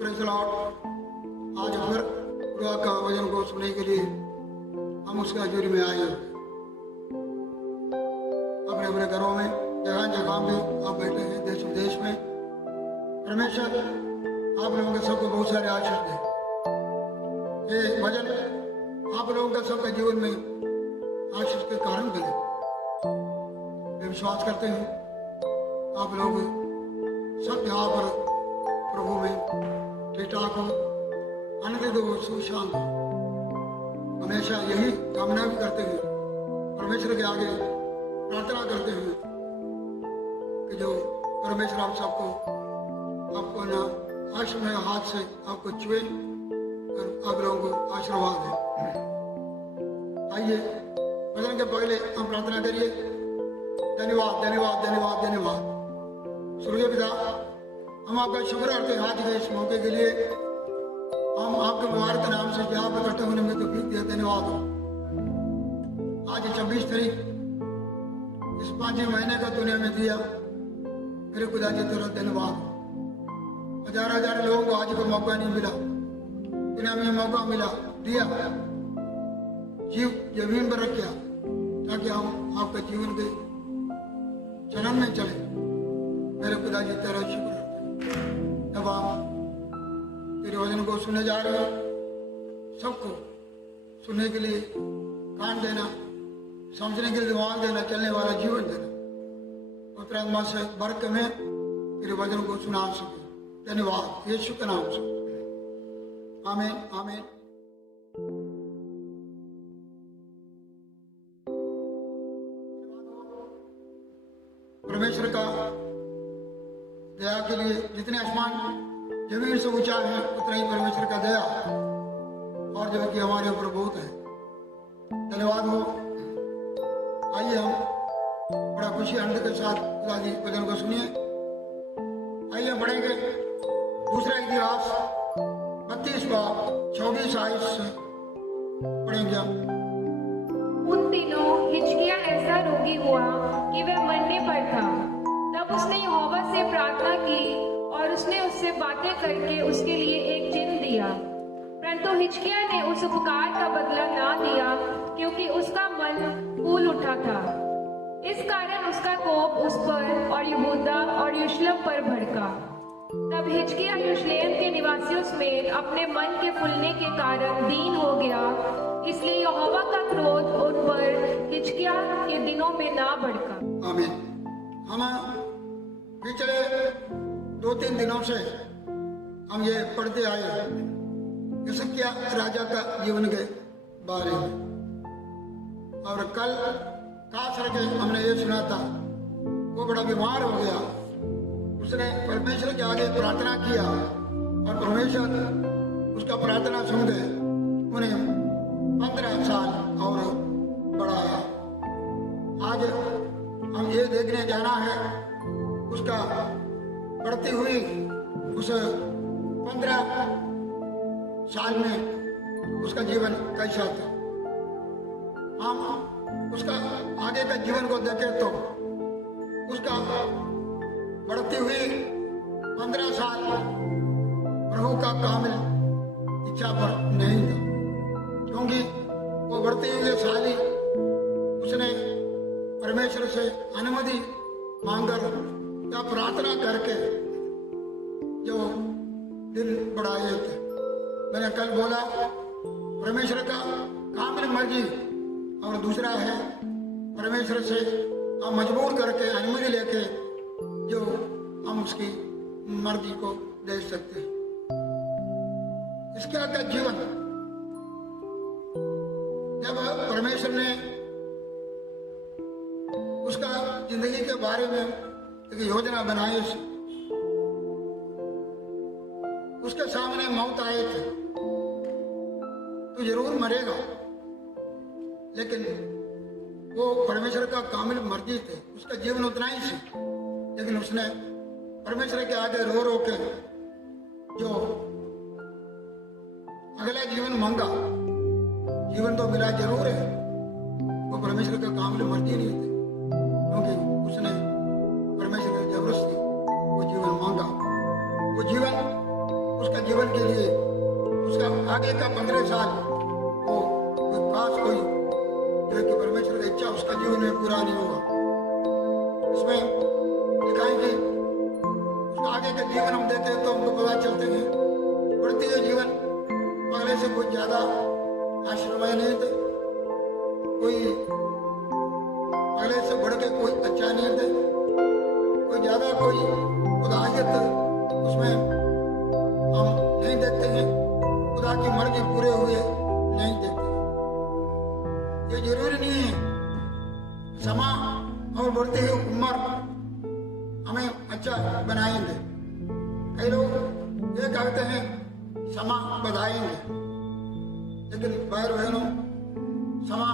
Praise Lord. आज फिर खुदा का वचन को सुनने के लिए हम उसके हजूरी में आए हैं। अपने अपने घरों में जगह जगह पे आप बैठे हैं, देश विदेश में। परमेश्वर आप लोगों के सबको बहुत सारे आशीष दे। ये वचन आप लोगों का सबका जीवन में आशीष के कारण बने। मैं विश्वास करते हैं आप लोग सब यहाँ पर प्रभु में ठीक ठाक हो, आनंदित हो, सुशांत हो। हमेशा यही कामना भी करते हैं, परमेश्वर के आगे प्रार्थना करते हैं कि जो परमेश्वर आप सबको आपको ना आशीष में हाथ से आपको छुए और आप लोगों को आशीर्वाद दे। आइए वचन के पहले हम प्रार्थना करिए। धन्यवाद धन्यवाद धन्यवाद धन्यवाद स्वर्गीय पिता, हम आपका शुक्र करते हैं आज के इस मौके के लिए। हम आपके मुबारक नाम से यहाँ पर इकट्ठे होने में तौफीक दिया, धन्यवाद हो। आज 26 तारीख इस 5वें महीने का दुनिया में दिया, मेरे खुदा जी तेरा धन्यवाद हो। हजार हजार लोगों को आज को मौका नहीं मिला, दुनिया में मौका मिला, दिया, जीव जमीन पर रखा ताकि हम आपके जीवन के चरण में चले। मेरे खुदा जी तेरा शुक्र। जब आप तेरे वचन को सुनने जा रहे हो, सबको सुनने के लिए कान देना, समझने के लिए दिमाग देना, चलने वाला जीवन देना। और आत्मा से भर के मैं तेरे वचन को सुना सके। धन्यवाद यीशु के नाम से, आमीन आमीन। परमेश्वर का दया के लिए जितने आसमान जमीन से ऊंचा है उतना ही परमेश्वर का दया और जो कि हमारे ऊपर बहुत है। धन्यवाद हो। आइए हम बड़ा खुशी आनंद के साथ खुदा जी वचन को सुनिए। आइए पढ़ेंगे दूसरा इतिहास 32:24 से पढ़ेंगे हम। उन दिनों हिजकिय्याह ऐसा रोगी हुआ कि वह मरने पर था। तब उसने यहोवा से प्रार्थना की और उसने उससे बातें करके उसके लिए एक चिन्ह दिया। परंतु हिजकिय्याह ने उस उपकार का बदला ना दिया, क्योंकि उसका मन फूल उठा था। इस कारण उसका कोप उस पर और यहूदा और यरूशलेम पर भड़का। तब हिजकिय्याह यरूशलेम के निवासियों समेत अपने मन के फूलने के कारण दीन हो गया। इसलिए यहोवा का क्रोध उन पर हिजकिय्याह के दिनों में ना भड़का। आमीन। हम पिछले 2-3 दिनों से हम ये पढ़ते आए हैं हिजकिय्याह राजा का जीवन के बारे में। और कल खास करके हमने ये सुना था, वो बड़ा बीमार हो गया। उसने परमेश्वर के आगे प्रार्थना किया और परमेश्वर उसका प्रार्थना सुन गए। उन्हें 15 साल और बढ़ाया। आज हम ये देखने जाना है उसका बढ़ती हुई उस 15 साल में उसका जीवन कैसा था। हम उसका आगे का जीवन को देखें तो उसका बढ़ती हुई 15 साल प्रभु का कामिल इच्छा पर नहीं था, क्योंकि वो बढ़ती हुई साली उसने परमेश्वर से अनुमति मांगकर या प्रार्थना करके जो दिन बढ़ाए थे। मैंने कल बोला परमेश्वर का कामिल मर्जी और दूसरा है परमेश्वर से हम मजबूर करके अनुमति लेके जो हम उसकी मर्जी को देख सकते हैं। इसके आगे जीवन जब परमेश्वर ने उसका जिंदगी के बारे में एक योजना बनाई, उसके सामने मौत आए थे तो जरूर मरेगा, लेकिन वो परमेश्वर का कामिल मर्जी थे, उसका जीवन उतना ही था। लेकिन उसने परमेश्वर के आगे रो रो के जो अगला जीवन मांगा, जीवन तो मिला जरूर है, वो परमेश्वर का कामिल मर्जी नहीं थे, क्योंकि उसने परमेश्वर की जबरदस्ती वो जीवन मांगा। वो जीवन उसका जीवन आगे का 15 साल वो कोई खास कोई जो है कि परमेश्वर की इच्छा उसका जीवन में पूरा नहीं होगा। इसमें लिखा है कि उसका आगे का जीवन हम देखें तो हमको पता चलते हैं बढ़ते हुए जीवन पहले से कुछ ज्यादा आश्चर्यमय नहीं थे, कोई पहले से बढ़ के कोई अच्छा नहीं थे, कोई ज्यादा कोई उदाहियत उसमें हम नहीं देखते हैं, खुदा की मर्जी पूरे हुए नहीं देखते। ये जरूरी नहीं है समा और बढ़ती हुई उम्र हमें अच्छा बनाएंगे। कई लोग ये कहते हैं समा बढ़ाएंगे, लेकिन भाई बहनों समा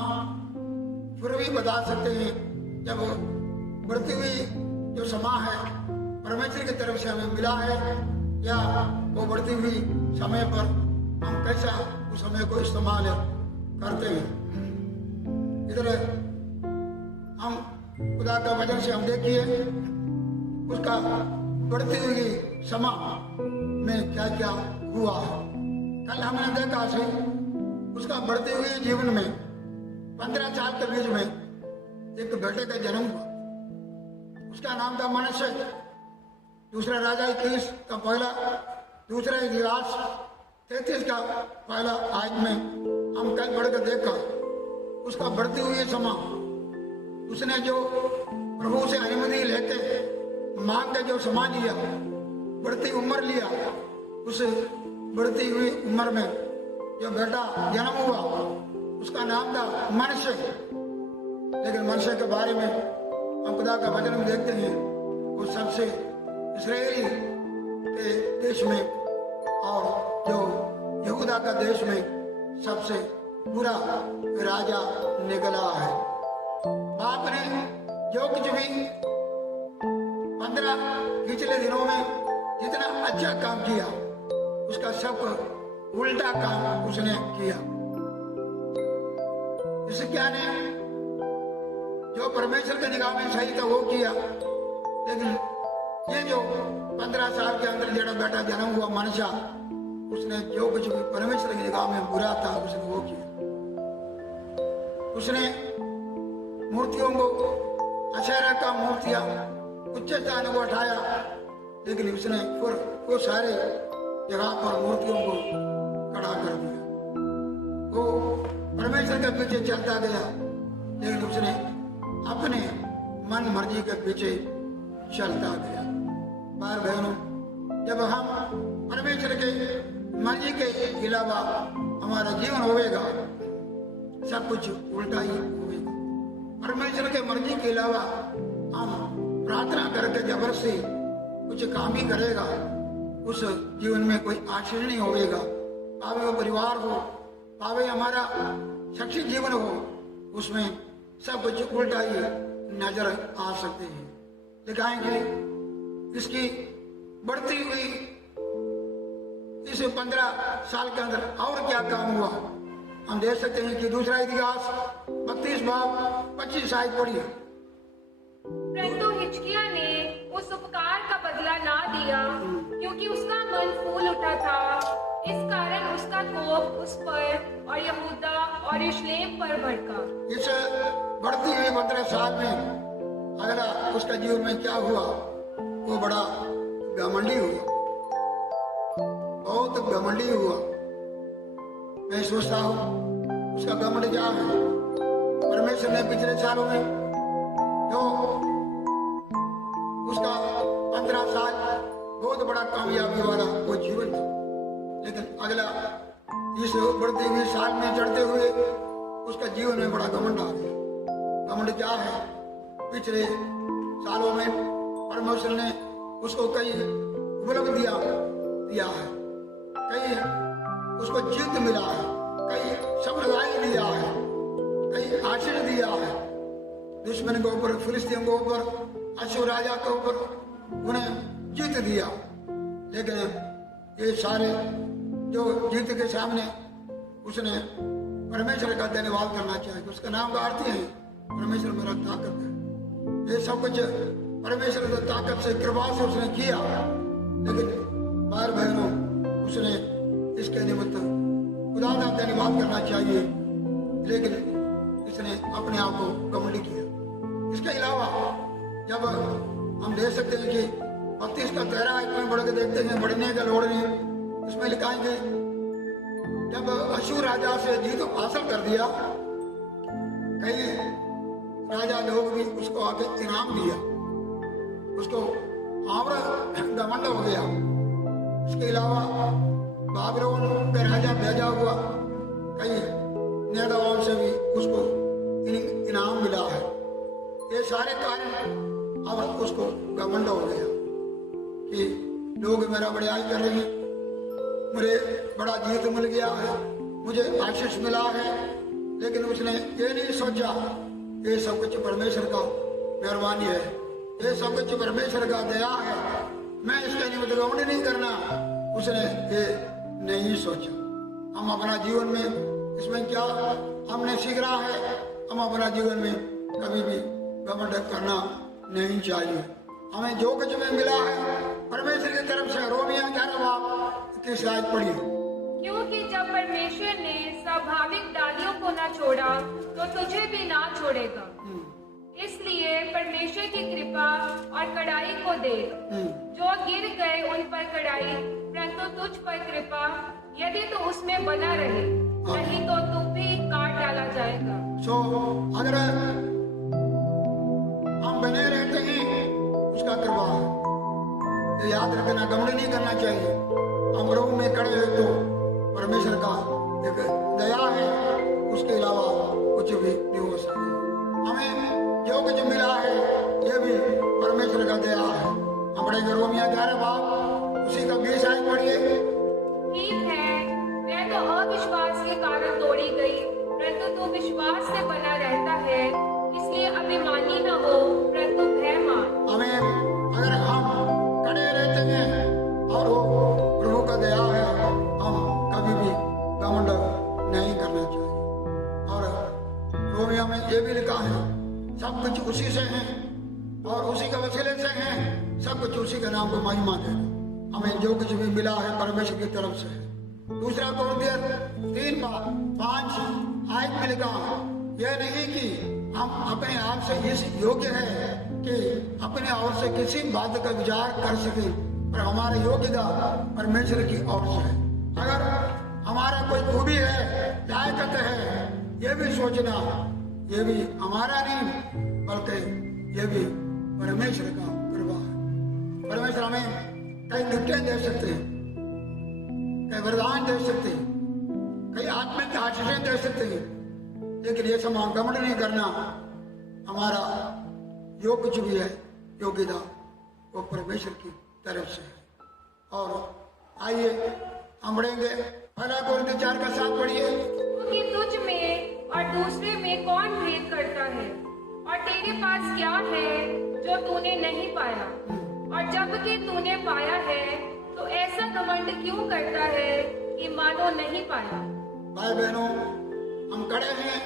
फिर भी बता सकते हैं जब बढ़ती हुई जो समा है परमेश्वर की तरफ से हमें मिला है, या वो बढ़ती हुई समय पर हम कैसा उस समय को इस्तेमाल करते हैं। इधर हम खुदा का वचन से हम देखिए उसका बढ़ती हुई समा में क्या क्या हुआ है। कल हमने देखा से उसका बढ़ते हुए जीवन में 15 साल के बीच में एक बेटे का जन्म हुआ, उसका नाम था मनुष्य। दूसरा राजा 21 का पहला, दूसरा इतिहास 33 का पहला आज में हम कल बढ़कर देखा उसका बढ़ती हुई समा। उसने जो प्रभु से अनुमति लेके मांग का जो समा लिया, बढ़ती उम्र लिया, उस बढ़ती हुई उम्र में जो बेटा जन्म हुआ उसका नाम था मनुष्य। लेकिन मनुष्य के बारे में हम खुदा का वचन में देखते हैं वो सबसे इस्राएली के देश में और जो यहूदा का देश में सबसे बुरा राजा निकला है। बाप ने जो कुछ भी 15 पिछले दिनों में जितना अच्छा काम किया उसका सब उल्टा काम उसने किया। इस क्या ने जो परमेश्वर के निगाह में सही था वो किया, लेकिन ये जो 15 साल के अंदर जड़ा बेटा जन्म हुआ मनुष्य, उसने जो कुछ भी परमेश्वर की निगाह में बुरा था उसने वो किया। उसने मूर्तियों को, अशेरा का मूर्तियां उच्च स्थान को उठाया, लेकिन उसने फिर वो सारे जगह पर मूर्तियों को खड़ा कर दिया। वो परमेश्वर के पीछे चलता गया, लेकिन उसने अपने मन मर्जी के पीछे चलता गया। भाई बहनों, जब हम परमेश्वर के मर्जी के अलावा हमारा जीवन होगा सब कुछ उल्टा ही होगा। परमेश्वर के मर्जी के अलावा हम प्रार्थना करके जबरदस्ती कुछ काम ही करेगा, उस जीवन में कोई आश्चर्य नहीं होगा। पावे वो परिवार हो, पावे हमारा शैक्षिक जीवन हो, उसमें सब कुछ उल्टा ही नजर आ सकते हैं। दिखाएंगे इसकी बढ़ती हुई इस 15 साल के अंदर और क्या काम हुआ। हम देख सकते हैं कि दूसरा इतिहास 32:25 आयत पढ़िए। परंतु हिजकिय्याह ने उस उपकार का बदला ना दिया, क्योंकि उसका मन फूल उठा था। इस कारण उसका कोप उस पर और यहूदा और यरूशलेम पर भड़का। इस बढ़ती हुई 15 साल में अगला उसका जीवन में क्या हुआ, वो बड़ा घमंडी हुआ, बहुत घमंडी हुआ। मैं सोचता हूँ उसका घमंड क्या है। परमेश्वर ने पिछले सालों में जो उसका 15 साल बहुत बड़ा कामयाबी वाला वो जीवन था, लेकिन अगला इस बढ़ते हुए साल में चढ़ते हुए उसका जीवन में बड़ा घमंड आ गया। घमंड क्या है? पिछले सालों में परमेश्वर ने उसको कई उपलब्धि दिया है, कई उसको जीत मिला है, कई समृद्धि दिया है, कई आशीष दिया है। दुश्मन के ऊपर, फिलिस्तीन के ऊपर, अश्शूर राजा के ऊपर उन्हें जीत दिया। लेकिन ये सारे जो जीत के सामने उसने परमेश्वर का धन्यवाद करना चाहिए। उसका नाम का अर्थ है परमेश्वर मेरा ताकत है। ये सब कुछ परमेश्वर की ताकत से, कृपा से उसने किया, लेकिन भाई बहनों उसने इसके निमित्त खुदा का धन्यवाद करना चाहिए, लेकिन इसने अपने आप को घमंड किया। इसके अलावा जब हम देख सकते हैं कि 32 का 13 इसमें बढ़ के देखते हैं, बढ़ने का लोड़ने, इसमें लिखा है कि जब अशूर राजा से जीत हासिल कर दिया, कई राजा लोग भी उसको आगे इनाम दिया, उसको और घमंड हो गया। इसके अलावा बाबिलोन का राजा भेजा हुआ कई नेताओं से भी उसको इनाम मिला है। ये सारे कारण अब उसको घमंड हो गया कि लोग मेरा बड़ाई कर रहे हैं, मुझे बड़ा जीत मिल गया है, मुझे आशीष मिला है। लेकिन उसने ये नहीं सोचा ये सब कुछ परमेश्वर का मेहरबानी है, ये सब कुछ परमेश्वर का दया है, मैं इसके निमित्त घमंड नहीं करना। उसने ये नहीं सोचा। हम अपना जीवन में इसमें क्या हमने सीख रहा है, हम अपना जीवन में कभी भी घमंड करना नहीं चाहिए। हमें जो कुछ में मिला है परमेश्वर की तरफ से, रोमिया 11 की शायद पढ़ी, क्योंकि जब परमेश्वर ने स्वाभाविक डालियों को न छोड़ा तो तुझे भी ना छोड़ेगा। इसलिए परमेश्वर की कृपा और कड़ाई को देख, जो गिर गए उन पर कड़ाई, परंतु तुझ पर कृपा, यदि तू उसमें बना रहे, नहीं तो तू भी काट डाला जाएगा। अगर हम बने रहते हैं उसका कृपा है, ये याद रखना, घमंड नहीं करना चाहिए। हम प्रभु में खड़े हैं तो परमेश्वर का एक दया है, उसके अलावा कुछ भी नहीं हो सकता। हमें जो कुछ मिला है ये भी परमेश्वर का दया है। हमारे घरों में 11 बाप उसी का 20 आयत पढ़िए। ठीक है, मैं तो अविश्वास के कारण तोड़ी गई, परंतु तू विश्वास से बना रहता है, इसलिए अभिमानी न हो, परंतु भय मान। हमें अगर हम खड़े रहते हैं और वो प्रभु का दया है, हम कभी भी घमंड नहीं करना चाहिए। और रोमियो में ये भी लिखा है, सब कुछ उसी से है और उसी के वसीले से है, सब कुछ उसी के नाम को महिमा देना। हमें जो कुछ भी मिला है परमेश्वर की तरफ से है। दूसरा कोरिन्थियर 3:5 आयत में लिखा, यह नहीं कि हम अपने आप से इस योग्य है कि अपने ओर से किसी बात का विचार कर सके, पर हमारी योग्यता परमेश्वर की ओर से है। अगर हमारा कोई खूबी है, लायकत है, ये भी सोचना, ये भी हमारा नहीं बल्कि ये भी परमेश्वर का कृपा है। परमेश्वर हमें कई गिफ्टें दे सकते हैं, कई वरदान दे सकते हैं, कई आत्मिक आशीषें दे सकते हैं, लेकिन ये सब घमंड नहीं करना। हमारा जो कुछ भी है योग्यता वो परमेश्वर की तरफ से है। और आइए हम पढ़ेंगे 1 कोरिन्थियर 4:7 पढ़िए। क्योंकि तुझ में और दूसरे में कौन भेद करता है, और तेरे पास क्या है जो तूने नहीं पाया, और जबकि तूने पाया है तो ऐसा घमंड क्यों करता है कि मानो नहीं पाया। भाई बहनों, हम खड़े हैं,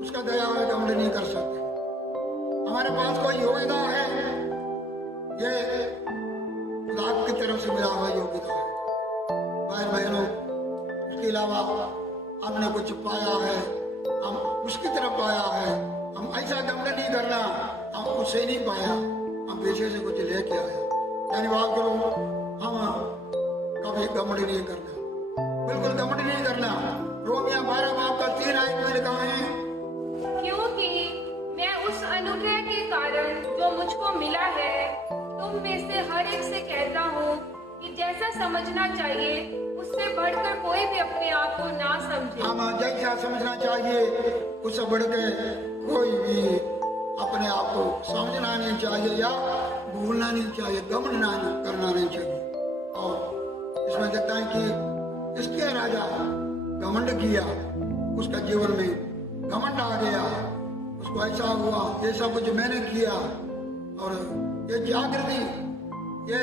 उसका दया है, घमंड नहीं कर सकते। हमारे पास कोई योग्यता है, ये खुदा की तरफ से मिला हुआ योग्यता है। भाई बहनों, उसके अलावा हमने कुछ पाया है, हम उसकी तरफ पाया है, हम ऐसा घमंड नहीं करना, हम उससे नहीं पाया, हम पीछे से कुछ लेके आए। धन्यवाद करो, हम कभी घमंड नहीं करना, बिल्कुल घमंड नहीं करना। रोमिया 12:3 आयत में लिखा है, क्योंकि मैं उस अनुग्रह के कारण जो मुझको मिला है तुम में से हर एक से कहता हूँ कि जैसा समझना चाहिए उससे बढ़कर कोई भी अपने आप को ना समझे। हम जैसा समझना चाहिए उससे बढ़कर कोई भी अपने आप को समझना नहीं चाहिए या भूलना नहीं चाहिए, घमंड करना नहीं चाहिए। और इसमें देखता है कि इसके राजा घमंड किया, उसका जीवन में घमंड आ गया, उसको ऐसा हुआ, ये सब कुछ मैंने किया, और ये जागृति ये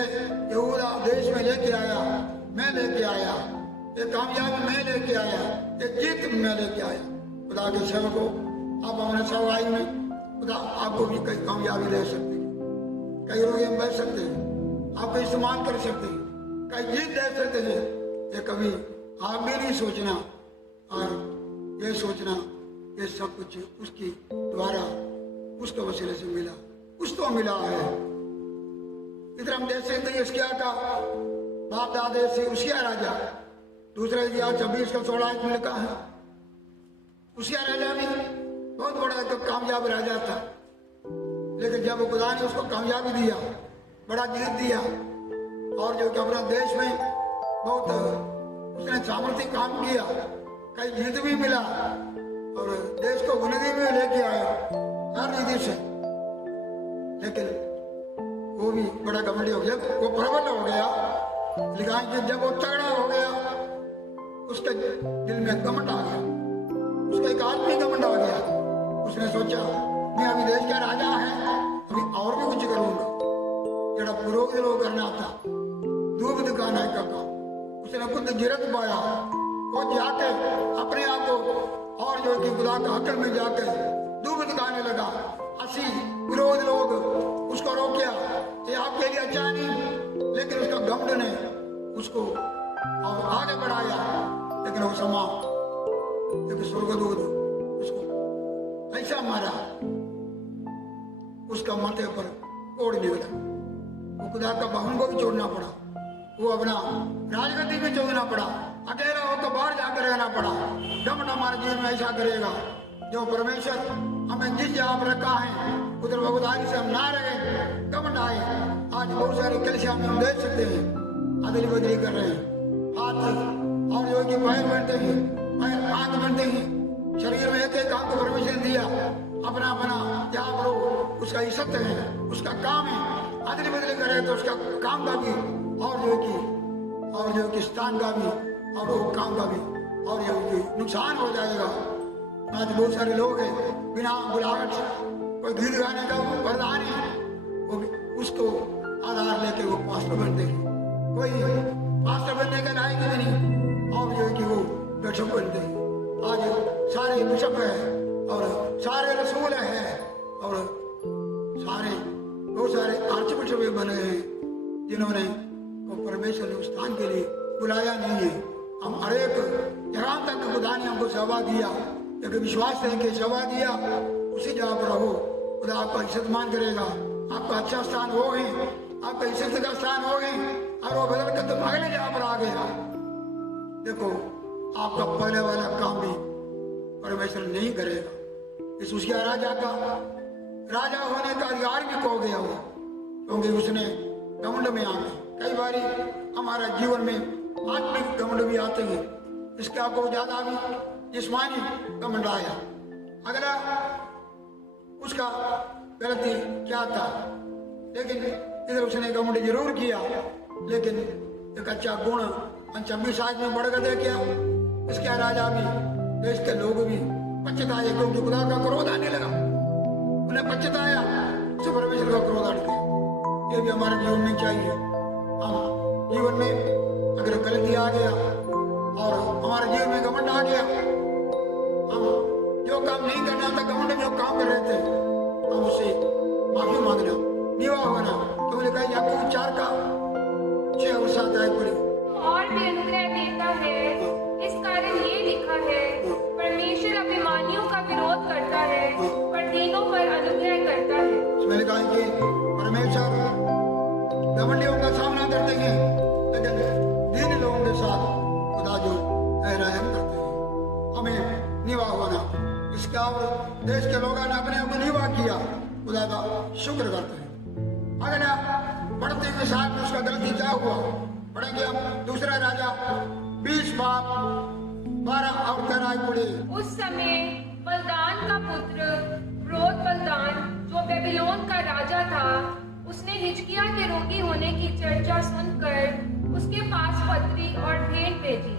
यहूदा देश में लेके आया, मैं लेके आया, ये कामयाबी मैं लेके आया, ये जीत मैं लेके आया। खुदा के सेवकों, आप हमारे सवाई में खुदा आपको भी कई कामयाबी ले सकते हैं, कई रोगे में बैठ सकते हैं, आपको इस्तेमाल कर सकते हैं, कई जीत दे सकते हैं। ये कभी आप भी नहीं सोचना और ये सोचना ये सब कुछ उसकी द्वारा उसके वसीले से मिला, कुछ तो मिला है। इधर हम देख सकते हैं उसकिया का बाप दादे से उसिया राजा, दूसरे इतिहास 26 का 16 में लिखा है। उसिया राजा भी बहुत बड़ा एक कामयाब राजा था, लेकिन जब खुदा ने उसको कामयाबी दिया, बड़ा जीत दिया, और जो कि अपना देश में बहुत उसने सामर्थ्य काम किया, कई जीत भी मिला और देश को उन्नति में लेके आया हर रीति से। लेकिन वो भी बड़ा घमंडी हो गया, वो प्रबल हो गया। लेकिन जब वो तगड़ा हो गया, उसके दिल में घमंड आ गया, उसका एक आदमी घमंड आ गया। उसने सोचा मैं अभी देश का राजा है, अभी और भी कुछ करूंगा। जरा पुरोहित लोग करना था, दूध दिखाना का काम, उसने खुद जिरत पाया, वो जाके अपने आप को और जो कि खुदा का हकल में जाके दूध दिखाने लगा। 80 विरोध लोग उसको रोकिया, ये आपके लिए अच्छा नहीं, लेकिन उसका घमंड ने उसको और आगे बढ़ाया। लेकिन वो समा एक स्वर्गदूत उसको ऐसा मारा, उसका माथे पर कोड़ निकला। वो खुदा का भवन को भी छोड़ना पड़ा, वो अपना राजगद्दी भी छोड़ना पड़ा, अकेला होकर बाहर जाकर रहना पड़ा। घमंड हमारे जीवन में ऐसा करेगा, जो परमेश्वर हमें जिस जगह पर रखा है उधर वफादारी से हम ना रहे, घमंड आए। आज बहुत सारे कलिसिया में हम देख सकते हैं अदली बदली कर रहे हैं, हाथ और जो कि पैर बनते हैं, पैर आंख बनते हैं, शरीर में एक एक आंख परमेश्वर ने दिया, अपना अपना जहाँ पर उसका ही सत्य है, उसका काम है। अदली बदली करे तो उसका काम का भी और जो कि स्थान का भी और वो काम का भी और जो कि नुकसान हो जाएगा। आज बहुत सारे लोग हैं बिना बुलाहट कोई गीत गाने का वरदान है, वो उसको आधार लेके वो पास्टर बनते हैं, कोई पास्टर बनने का लायक ही नहीं, और जो कि वो बिशप बनते हैं। आज सारे बिशप है और सारे रसूल है और सारे बहुत सारे आर्च बिशप बने हैं, जिन्होंने परमेश्वर ने उस स्थान के लिए बुलाया नहीं है। हम हर एक जगह तक खुदा ने हमको सेवा दिया, एक विश्वास है कि सेवा दिया, उसी जगह पर रहो, खुदा आपका इज्जत मान करेगा, आपका अच्छा स्थान हो गए, आपका इज्जत का स्थान हो गए, और वो बदल कर तो अगले जगह पर आ गया। देखो आपका पहले वाला काम भी परमेश्वर नहीं करेगा। इस उसके राजा का राजा होने का अधिकार भी खो गया हो, क्योंकि उसने घमंड में आ गए। कई बार हमारा जीवन में आत्मिक घमंड भी आते हैं, इसके आपको ज्यादा भी जिस्मानी घमंड आया। अगला उसका गलती क्या था, लेकिन इधर उसने घमंड जरूर किया, लेकिन एक अच्छा गुण 26 साल में बढ़ गए क्या, इसके राजा भी देश के लोग भी पछताए, क्योंकि खुदा का क्रोध आने लगा, उन्हें पछताया, उसे परमेश्वर का क्रोध आ गया। ये भी हमारे जीवन में चाहिए। हम जीवन में अगर गलती आ गया और हमारे जीवन में घमंड आ गया, हम जो काम नहीं करना था, घमंड में जो काम कर रहे थे, हम उससे माफी मांगना, निवा होना, क्योंकि कहीं आपको विचार का 6 और 7 आयत पड़ी और भी अनुग्रह देता है। इस कारण ये लिखा है, परमेश्वर अभिमानियों का विरोध करता है पर दीनों पर अनुग्रह करता है। इसमें लिखा है कि परमेश्वर घमंडियों का सामना करते हैं, लेकिन दीन लोगों के साथ खुदा जो है रहम करते हैं। हमें निवा होना, इसके और देश के लोगों ने अपने आप को निवा किया, खुदा का शुक्र करते हैं। अगर बढ़ते हुए साल में उसका गलती क्या हुआ, पढ़ेंगे हम दूसरा राजा 20 बाप 12 और 13 पढ़े। उस समय बलदान का पुत्र ब्रोत बलदान जो बेबीलोन का राजा था, उसने हिजकिय्याह के रोगी होने की चर्चा सुनकर उसके पास पत्री और भेंट भेजी।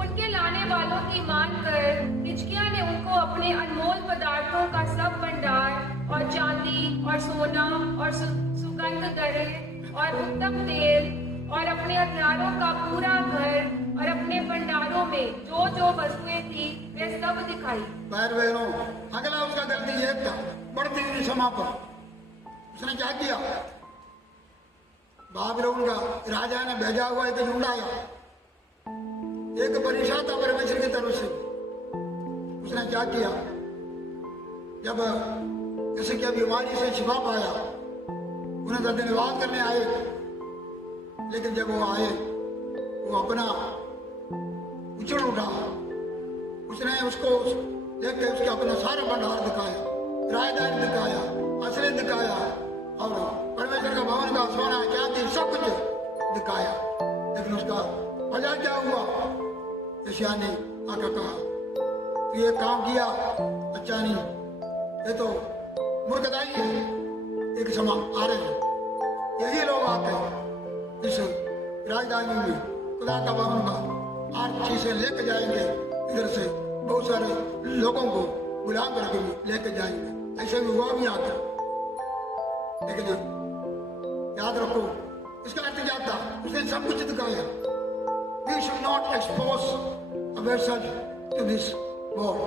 उनके लाने वालों की मानकर हिजकिय्याह ने उनको अपने अनमोल पदार्थों का सब भंडार और चांदी और सोना और सुगंध द्रव्य और उत्तम तेल और अपने हथियारों का पूरा घर और अपने भंडारों में जो जो वस्तुएं थी वे सब दिखाई। भाई बहनों, अगला उसका गलती ये था, बढ़ती हुई समा पर उसने क्या किया, बाबिलोन का राजा ने भेजा हुआ एक झुंड आया, एक परीक्षा था परमेश्वर की तरफ से। उसने क्या किया, जब किसी की बीमारी से शिफा पाया, उन्हें तो धन्यवाद करने आए, लेकिन जब वो आए वो अपना उछल उठा। उसने उसको देख के उसके अपना सारा भंडार दिखाया, रायदान दिखाया, असली दिखाया, और परमेश्वर का भवन का सोना चांदी सब कुछ दिखाया। लेकिन उसका वजह क्या हुआ, यशायाह ने आकर कहा ये काम किया अच्छा नहीं, ये तो मूर्खता ही है। एक समय आ रहे हैं, यही लोग आते हैं इस राजधानी में खुदा का भवन का 8 चीजें लेके जाएंगे, इधर से बहुत सारे लोगों को गुलाम करके भी लेके जाएंगे। ऐसे भी हुआ भी आकर। लेकिन याद रखो, इसका अर्थ क्या था, उसने सब कुछ दिखाया। We should not expose ourselves to this war.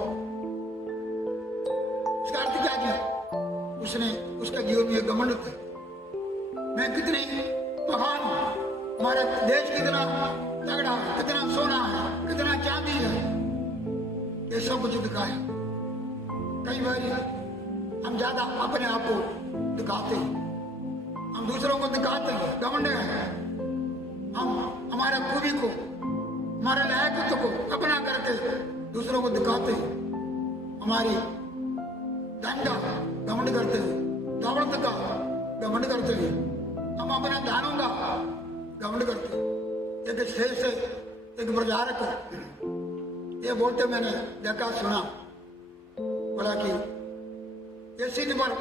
इसका अर्थ क्या किया, उसने उसका जीवन में घमंड था, मैं कितनी महान हूं, हमारा देश कितना तगड़ा, कितना सोना है, कितना चांदी है, ये सब कुछ दिखाया। कई बार हम ज्यादा अपने आप को दिखाते हैं, हम दूसरों को दिखाते हैं, घमंड है। हम हमारे खूबी को, हमारे लायकत्व को अपना करके दूसरों को दिखाते हैं। हमारी धन का घमंड करते हैं, दौलत का घमंड करते हैं, हम अपने दानों का घमंड करते हैं। एक स्टेज से एक प्रचारक ये बोलते मैंने देखा सुना, बोला कि ये सीट पर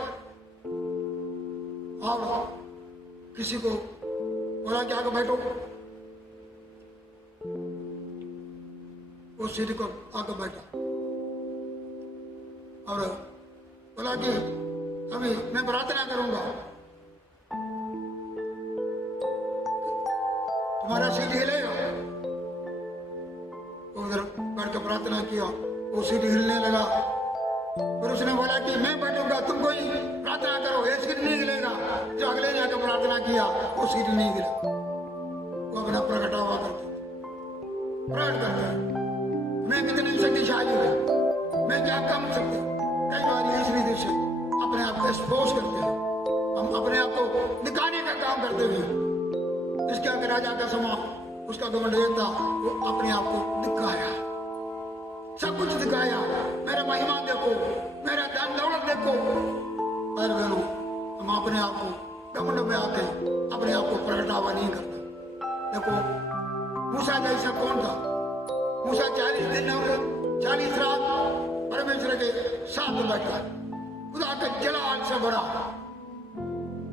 और किसी को बोला कि आगे बैठो, वो सीट को आकर बैठा और बोला कि अभी मैं प्रार्थना करूंगा, तुम्हारा सीट हिलेगा। उधर बैठ कर प्रार्थना किया, वो सीट हिलने लगा। फिर उसने बोला कि मैं बैठूंगा, तुम कोई प्रार्थना करो, ये सीट नहीं हिलेगा। जो अगले ने आकर प्रार्थना किया, वो सीट नहीं हिला। वो अपना प्रगटावा करते, प्रकट करते, मैं कितनी शक्तिशाली हूं, मैं क्या कर सकते। कई बार इस रीति से अपने आप को एक्सपोज करते हैं, हम अपने आप को दिखाने का काम करते हैं। इसके आगे राजा का समा, उसका घमंड था, वो अपने आप को दिखाया, सब कुछ दिखाया। मेरा महिमा देखो, मेरा धन दौलत देखो। पर बहनों, हम अपने आप को घमंड में आके अपने आप को प्रगटावा नहीं करते। देखो मूसा जैसा कौन था, मूसा 40 दिन और 40 रात परमेश्वर के साथ बैठा, खुदा का जलाल से भरा।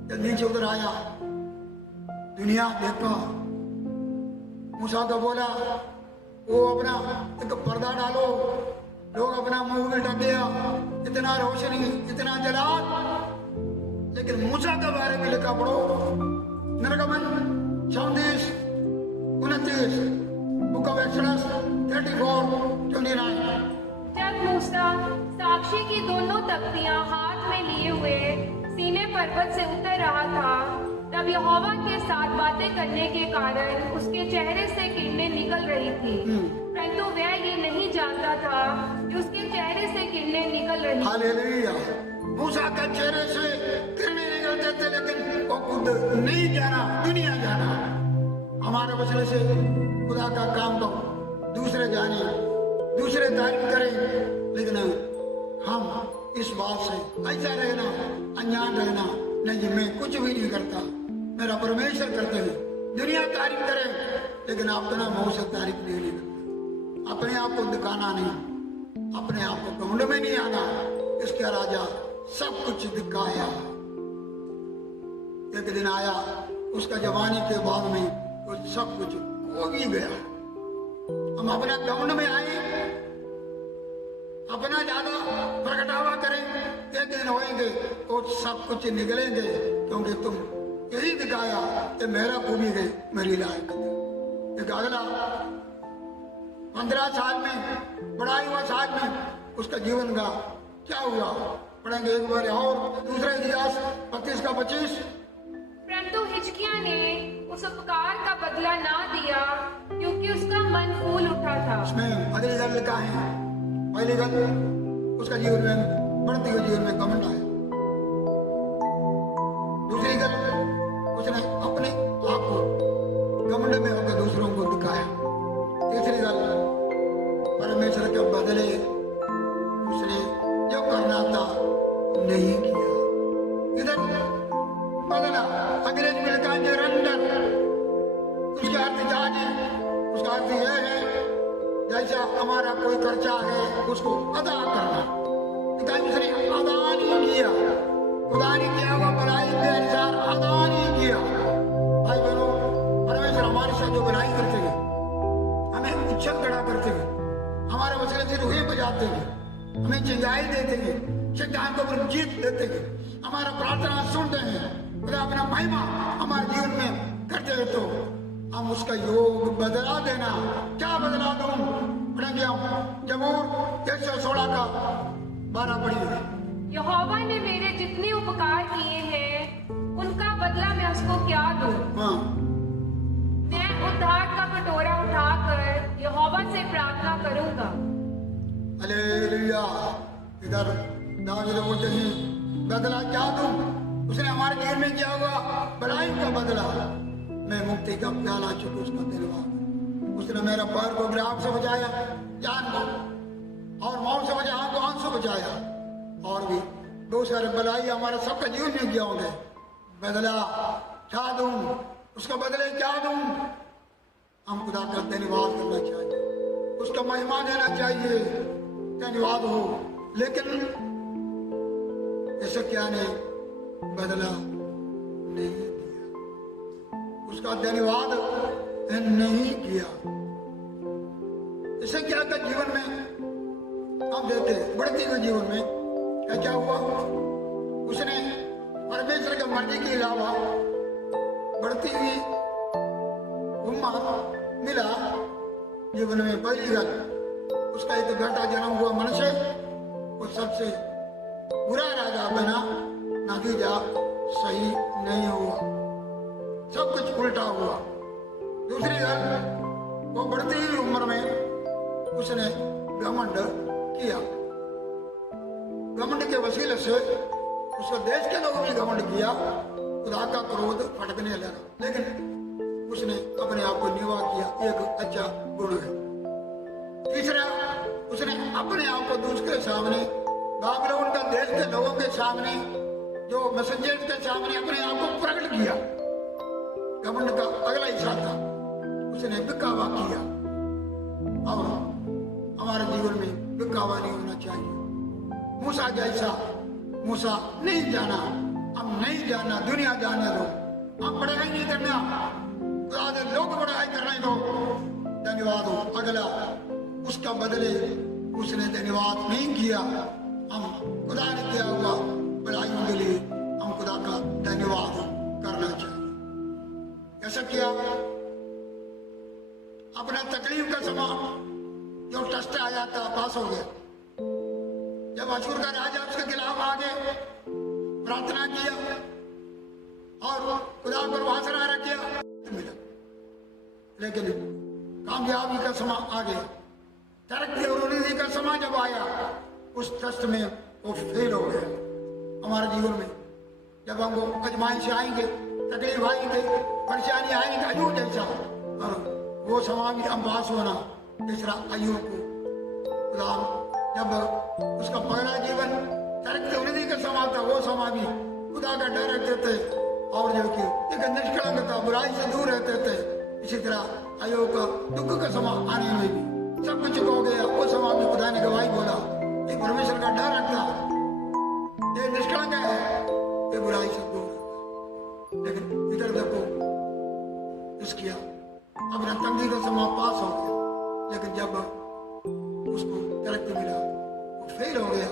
जब नीचे उधर आया, दुनिया देखा, मूसा को बोला वो अपना एक पर्दा डालो, लोग अपना मुंह में ढक गया, इतना रोशनी, इतना जलाल। लेकिन मूसा के बारे में लिखा पढ़ो, निर्गमन 34-29, बुक ऑफ एक्सोडस 34-29। जब मूसा साक्षी की दोनों तख्तियां हाथ में लिए हुए सीने पर्वत से उतर रहा था, तब यहोवा के साथ बातें करने के कारण उसके चेहरे से किरणें निकल रही थी, परंतु वह ये नहीं जानता था कि उसके चेहरे से किरणें निकल रही। हालेलुया। मूसा के चेहरे से किरणें निकलते थे, लेकिन वो खुद नहीं जाना, दुनिया जाना। हमारे वसीले से खुदा का काम तो दूसरे जाने, दूसरे तारीफ करें, लेकिन हम इस बात से ऐसा रहना, अनजान रहना, नहीं मैं कुछ भी नहीं करता, मेरा परमेश्वर करते हैं। दुनिया तारीफ करे, लेकिन अपना मुंह से तारीफ नहीं करता। अपने आप को दिखाना नहीं, अपने आप को घमंड में नहीं आना। इसके राजा सब कुछ दिखाया। एक दिन आया, उसका जवानी के बाद में वो सब कुछ हो भी गया। हम अपना घमंड में आए, अपना ज्यादा प्रगटावा करें, एक दिन होएंगे और सब कुछ निकलेंगे, क्योंकि तुम यही दिखाया कि मेरा खूबी गई, मेरी लायक। एक अगला 15 साल में, बड़ा हुआ साल में उसका जीवन का क्या हुआ, पढ़ेंगे एक बार और दूसरा इतिहास 32-25। परंतु हिजकिय्याह ने उस उपकार का बदला ना दिया क्योंकि उसका मन फूल उठा था। इसमें अगली गल लिखा है, पहली गल उसका जीवन में बढ़ती हुई जीवन में घमंड आया। दूसरी गल उसने अपने आप को घमंड में होकर दूसरों को दिखाया। तीसरी गल परमेश्वर के बदले उसने जो करना था नहीं किया। इधर बदला अंग्रेज में लिखा है रंडर, उसका अर्थ जाने, उसका अर्थ यह है जैसा हमारा कोई खर्चा है उसको अदा करना। उसने अदा नहीं किया, खुदा ने किया हुआ भलाई के अनुसार अदा नहीं किया। भाई बहनों, परमेश्वर हमारे साथ जो भलाई करते हैं, हमें उच्छल खड़ा करते हैं, हमारे मसले से रुहे बजाते हैं, हमें चिंगाई देते हैं, शैतान को ऊपर जीत देते हैं, हमारा प्रार्थना सुनते हैं, खुदा अपना महिमा हमारे जीवन में करते हैं, तो हम उसका योग बदला देना। क्या बदला दूं? पढ़ेंगे हम जबूर 116 का 12 पढ़िए। यहोवा ने मेरे जितने उपकार किए हैं उनका बदला मैं उसको क्या दूं? हाँ, मैं उद्धार का कटोरा उठाकर यहोवा से प्रार्थना करूंगा। हालेलुया। इधर दाऊद बोलते हैं बदला क्या दूं? उसने हमारे जीवन में किया हुआ भलाई का बदला। मैं मुक्ति का प्याला चुकू उसका धन्यवाद। उसने मेरा पैर को ग्राम से बचाया, जान को, और मौत से बचाया, को आंख से बचाया, और भी बहुत सारे भलाई हमारे सबका जीवन में किया होंगे। बदला क्या दूं? उसका बदले क्या दूं? हम खुदा का धन्यवाद करना चाहिए, उसका महिमा देना चाहिए, धन्यवाद हो। लेकिन ऐसा क्या ने बदला नहीं दिया, उसका धन्यवाद नहीं किया। इसे क्या था जीवन में हम देते बढ़ती हुई जीवन में क्या हुआ? उसने परमेश्वर के मर्जी के अलावा बढ़ती हुई उम्मत मिला जीवन में। पहली गल, उसका एक बेटा जन्म हुआ मनुष्य, वो सबसे बुरा राजा बना, नतीजा सही नहीं हुआ, सब कुछ उल्टा हुआ। दूसरी गल, वो बढ़ती हुई उम्र में उसने घमंड किया। घमंड के वसीले से उसको देश के लोगों ने घमंड किया, खुदा का क्रोध फटकने लगा। लेकिन उसने अपने आप को निवा किया, एक अच्छा गुण है। तीसरा, उसने अपने आप को दूसरे के सामने, बाबिलोन का देश के लोगों के सामने, जो मैसेंजर के सामने अपने आप को प्रकट किया। घमंड का अगला हिस्सा था, उसने दिखावा किया। और हमारे जीवन में दिखावा नहीं होना चाहिए। मूसा जैसा, मूसा नहीं जाना, हम नहीं जानना, दुनिया जानने दो, हम पढ़ाई नहीं करना, लोग पढ़ाई करने दो, धन्यवाद हो। अगला, उसका बदले उसने धन्यवाद नहीं किया। हम खुदा ने किया हुआ भलाइयों के लिए हम खुदा का धन्यवाद करना चाहिए। ऐसा किया, अपना तकलीफ का समय जो टेस्ट आया था पास हो गया। जब अशूर का राजा उसके खिलाफ आ गए, प्रार्थना किया और खुदा पर वासना रखा, मिला। लेकिन कामयाबी का समय आ गया, तरक्की और उन्नति का समय जब आया, उस टेस्ट में वो फेल हो गया। हमारे जीवन में जब हमको आजमाइश आएंगे, तकलीफ आएंगे, परेशानी आएंगे, अयूब जैसा, और वो समय भी हम पास होना। तीसरा, अयूब को खुदा जब उसका पहला जीवन तरक्की उन्नति का समय था, वो समय भी खुदा का डर रखते थे और जो कि एक निष्कलंक था, बुराई से दूर रहते थे। इसी तरह अयूब का दुख का समय आने में भी सब कुछ हो गया, वो समय भी खुदा ने गवाही बोला, ये परमेश्वर का डर रखता, ये निष्कलंक है, ये बुराई से दूर रहता। लेकिन इधर देखो, इसकिया अपना तंगी का समय पास हो गया, लेकिन जब उसको तरक्की मिला वो फेल हो गया,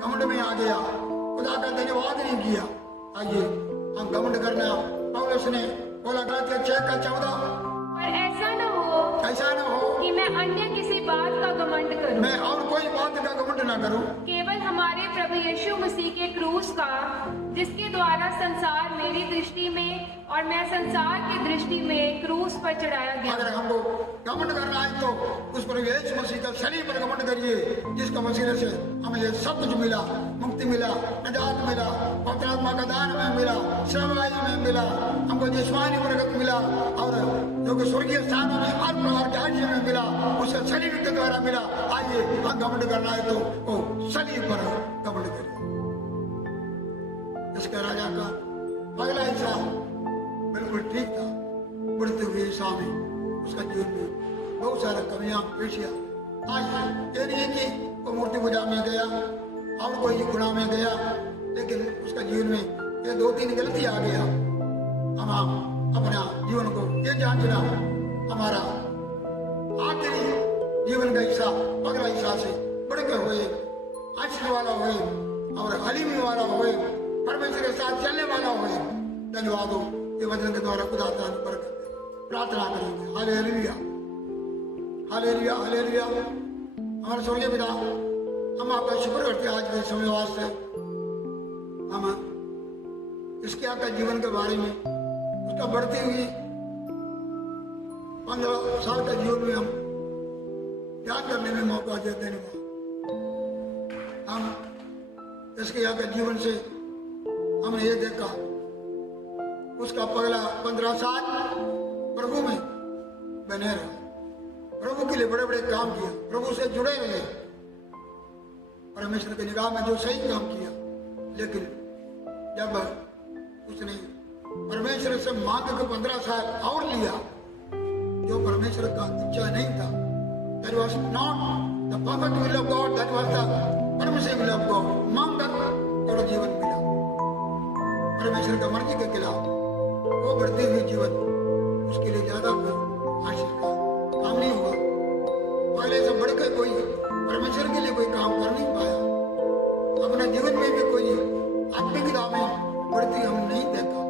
घमंड में आ गया, खुदा का धन्यवाद नहीं किया। आइए हम घमंड करना, पौलुस ने बोला गलातिया 6:14, पर ऐसा न हो कि मैं अन्य किसी बात का घमंड करूं, मैं और कोई बात का घमंड ना करूं, केवल हमारे हमारे प्रभु यीशु मसीह के क्रूस का, जिसके द्वारा संसार मेरी दृष्टि में और मैं संसार की दृष्टि में क्रूस पर चढ़ाया गया। अगर हमको घमंड करना है तो उस पर यीशु मसीह का शरीर पर घमंड करिए, जिसका वसीले से हमें ये सब कुछ मिला, मुक्ति मिला, निजात मिला, पवित्र आत्मा का दान हमें मिला, श्रमवाई में मिला, हमको जिस्मानी बरकत मिला, और जो कि स्वर्गीय स्थानों में हर प्रकार के आशीष में मिला, उसका शरीर के द्वारा मिला। आइए हम घमंड करना है तो वो शरीर पर घमंड करिए। इसका राजा का अगला हिस्सा बिल्कुल ठीक था। बढ़ते हुए हिस्सा में उसका जीवन में बहुत सारा कमियां पेशियां आज ये नहीं है कि वो मूर्ति पूजा में गया और कोई गुनाह में गया, लेकिन उसका जीवन में ये 2-3 गलती आ गया। हम अपना जीवन को ये जांचना, हमारा आखिरी जीवन का हिस्सा अगला हिस्सा से बढ़कर हुए, आशीष वाला हुए और हलीमी वाला हुए, परमेश्वर के साथ चलने वाला हुए। धन्यवाद हो ये वचन के द्वारा खुदा ताला पर प्रार्थना करेंगे। Hallelujah, hallelujah, hallelujah. हमारे स्वर्गीय पिता, हम आपका शुक्र करते हैं आज के समय वास्ते। हम इसके आपका जीवन के बारे में, उसका बढ़ती हुई 15 साल का जीवन में हम ध्यान करने में मौका देते हैं। हम इसके यहाँ के जीवन से हमने ये देखा, उसका पहला 15 साल प्रभु में बने रहे, प्रभु के लिए बड़े बड़े काम किया, प्रभु से जुड़े रहे, परमेश्वर की निगाह में जो सही काम किया। लेकिन जब उसने परमेश्वर से मांग के 15 साल और लिया, जो परमेश्वर का इच्छा नहीं था, that was not the perfect will of God, that was the permissive will of God, मांग कर थोड़ा जीवन मिला परमेश्वर का मर्जी के खिलाफ। वो बढ़ती हुई जीवन उसके लिए ज्यादा कोई आशीष का काम नहीं हुआ। पहले से बढ़कर कोई परमेश्वर के लिए कोई काम कर नहीं पाया। अपने जीवन में भी कोई आत्मिक राह में बढ़ती हम नहीं देखा,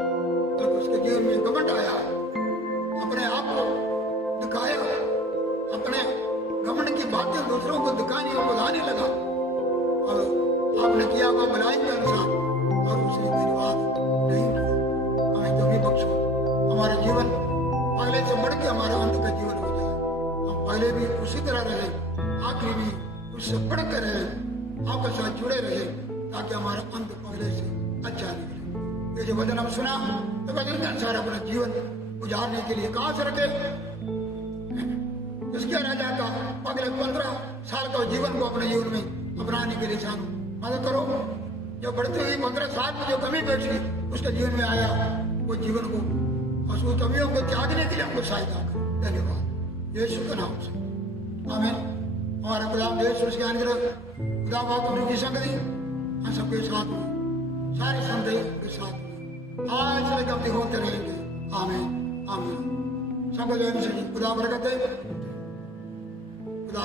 तो उसके जीवन में घमंड आया, अपने आप को दिखाया, अपने घमंड की बातें दूसरों को दिखाने और बताने लगा, और आपने किया वो भलाई के अनुसार, और उसने मेरी बात नहीं किया। हमें तो भी बख्शो, हमारा जीवन पहले से बढ़ के हमारा अंत का जीवन हो जाए। हम पहले भी उसी तरह रहे, आखिरी भी उससे बढ़कर रहे, आपके साथ जुड़े रहे, ताकि हमारा अंत पहले से अच्छा निकले। ये जो वचन हम सुना, तो वचन के अनुसार अपना जीवन गुजारने के लिए कहाँ से रखे? इसके राजा का अगले 15 साल का जीवन को अपने जीवन में अपनाने के लिए साथ मदद करो। जो बढ़ती हुई 15 साल में जो कमी बैठ गई उसके जीवन में आया, वो जीवन को और उस कमियों को त्यागने के लिए हमको सहायता करो। धन्यवाद यीशु के नाम से, आमीन। हमारा खुदा यीशु के अनुग्रह, खुदा बाप की संगति हम सबके साथ में, सारे संदेह के साथ में आज से कभी होते रहेंगे। आमीन, आमीन। सबको जय मसीह, खुदा बरकत है। खुदा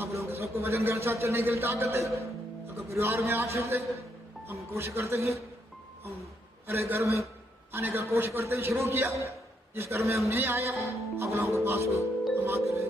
आप लोगों के सबको वचन के अनुसार चलने के लिए ताकत है, सबको परिवार में आशीष दे। हम कोशिश करते हैं, हम हर एक घर में आने का कोशिश करते हैं, शुरू किया। जिस घर में हम नहीं आया, आप लोगों के पास में हम आते रहे।